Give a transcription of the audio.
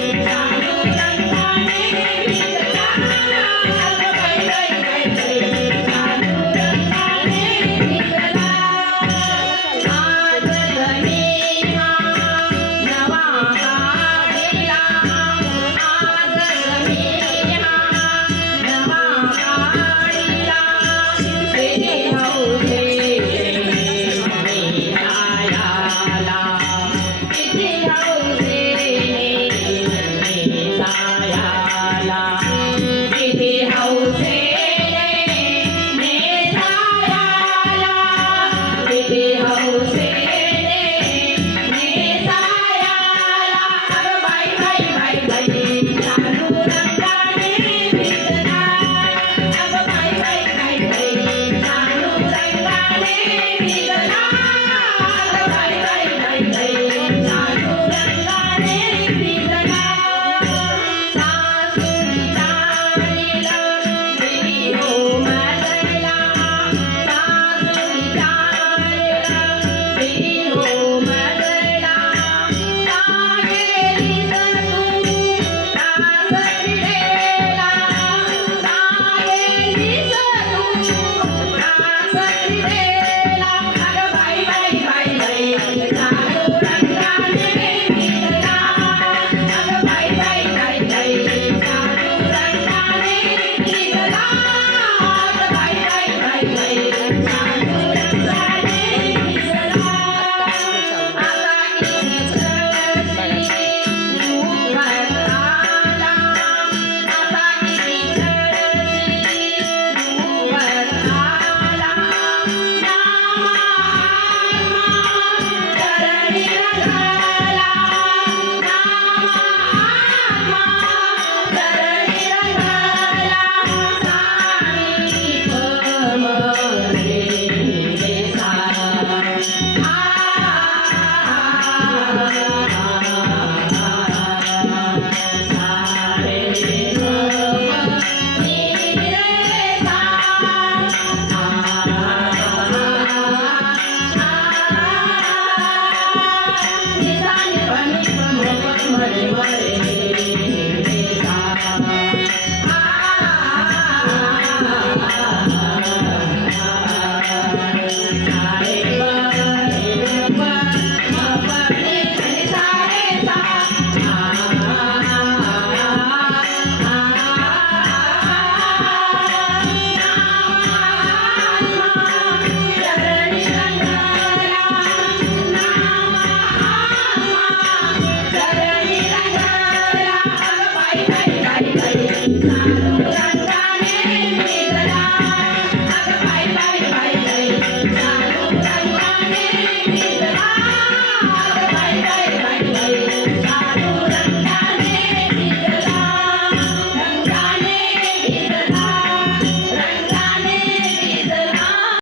Yeah. Mm -hmm. mm -hmm. mm -hmm.